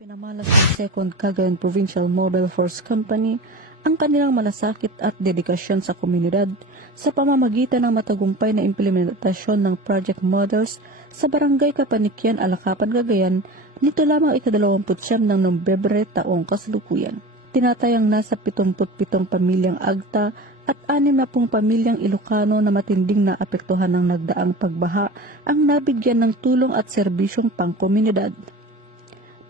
Pinamalas ng 2nd Cagayan Provincial Mobile Force Company ang kanilang malasakit at dedikasyon sa komunidad sa pamamagitan ng matagumpay na implementasyon ng project models sa Barangay Kapanikyan, Alakapan, Cagayan nito lamang ika-29 ng Nobyembre taong kasalukuyan. Tinatayang nasa 77 pamilyang Agta at 60 pamilyang Ilocano na matinding naapektuhan ng nagdaang pagbaha ang nabigyan ng tulong at serbisyong pangkomunidad.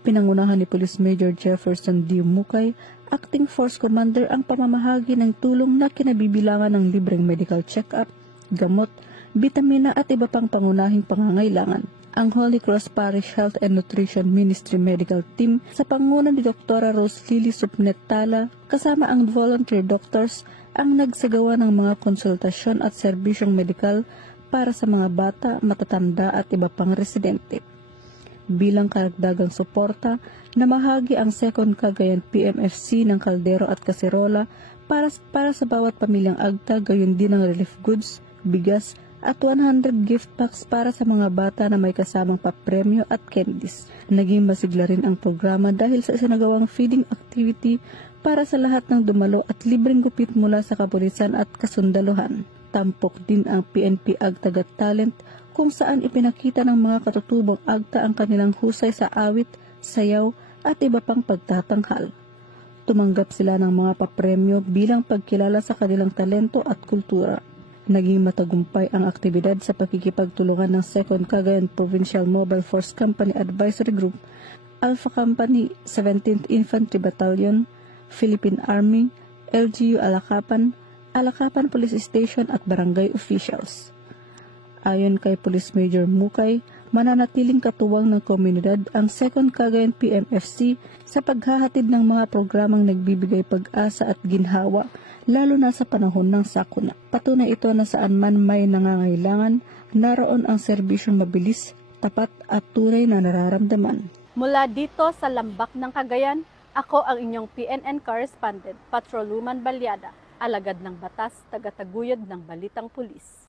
Pinangunahan ni Police Major Jefferson D. Mukay, Acting Force Commander, ang pamamahagi ng tulong na kinabibilangan ng libreng medical check-up, gamot, bitamina at iba pang pangunahing pangangailangan. Ang Holy Cross Parish Health and Nutrition Ministry Medical Team sa panguna ni Dr. Rose Lily Supnet Tala kasama ang volunteer doctors ang nagsagawa ng mga konsultasyon at serbisyong medikal para sa mga bata, matatanda at iba pang residente. Bilang karagdagang suporta, namahagi ang 2nd Cagayan PMFC ng kaldero at kaserola para sa bawat pamilyang Agta, gayon din ng relief goods, bigas at 100 gift packs para sa mga bata na may kasamang papremyo at candies. Naging masigla rin ang programa dahil sa isinagawang feeding activity para sa lahat ng dumalo at libreng gupit mula sa kapulisan at kasundaluhan. Tampok din ang PNP Agta Got Talent kung saan ipinakita ng mga katutubong Agta ang kanilang husay sa awit, sayaw at iba pang pagtatanghal. Tumanggap sila ng mga papremyo bilang pagkilala sa kanilang talento at kultura. Naging matagumpay ang aktibidad sa pakikipagtulungan ng 2nd Cagayan Provincial Mobile Force Company Advisory Group, Alpha Company, 17th Infantry Battalion, Philippine Army, LGU Alakapan, Alakapan Police Station at barangay officials. Ayon kay Police Major Mukay, mananatiling katuwang ng komunidad ang 2nd Cagayan PMFC sa paghahatid ng mga programang nagbibigay pag-asa at ginhawa, lalo na sa panahon ng sakuna. Patunay ito na saan man may nangangailangan, naroon ang serbisyong mabilis, tapat at tunay na nararamdaman. Mula dito sa Lambak ng Cagayan, ako ang inyong PNN correspondent, Patrolwoman Balyada, alagad ng batas, tagataguyod ng Balitang Pulis.